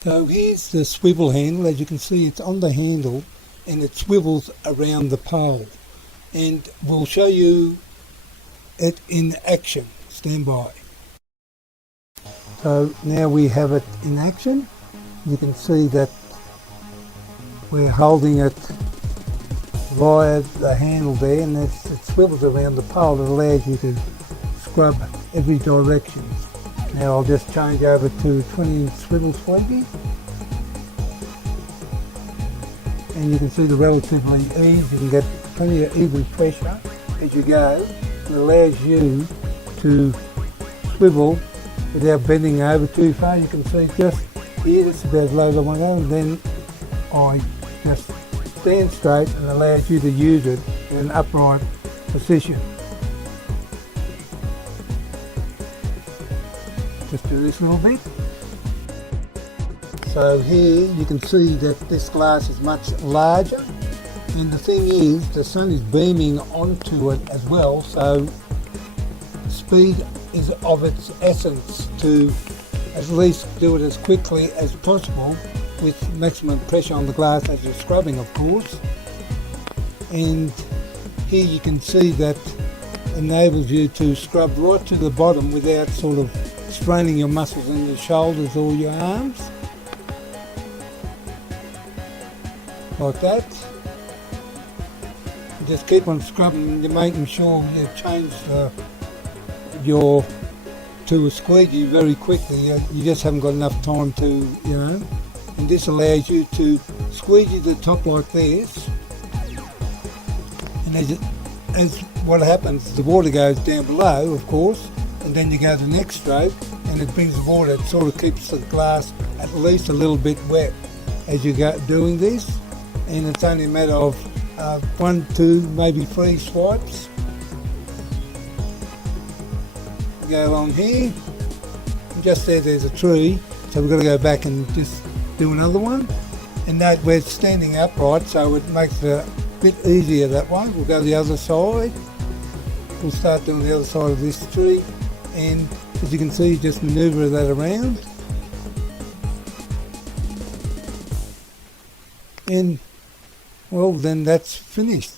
So here's the swivel handle. As you can see, it's on the handle and it swivels around the pole, and we'll show you it in action. Stand by. So now we have it in action. You can see that we're holding it via the handle there, and it swivels around the pole. It allows you to scrub every direction. Now I'll just change over to 20-inch swivel sweeping, and you can see the relatively ease. You can get plenty of even pressure as you go. It allows you to swivel without bending over too far. You can see just here, that's about as low as I want to go, and then I just stand straight, and allows you to use it in an upright position. Just do this little bit. So here you can see that this glass is much larger, and the thing is the sun is beaming onto it as well, so speed is of its essence to at least do it as quickly as possible with maximum pressure on the glass as you're scrubbing, of course. And here you can see that enables you to scrub right to the bottom without sort of straining your muscles in your shoulders or your arms, like that. You just keep on scrubbing, and you're making sure you change to a squeegee very quickly. You just haven't got enough time to, and this allows you to squeegee the top like this, and as what happens, the water goes down below, of course, and then you go to the next stroke, and it brings the water. It sort of keeps the glass at least a little bit wet as you go doing this, and it's only a matter of 1, 2, maybe 3 swipes. Go along here, and just there's a tree, so we've got to go back and just do another one. And note we're standing upright, so it makes it a bit easier that way. We'll go the other side. We'll start doing the other side of this tree, and as you can see, just manoeuvre that around, and well, then that's finished.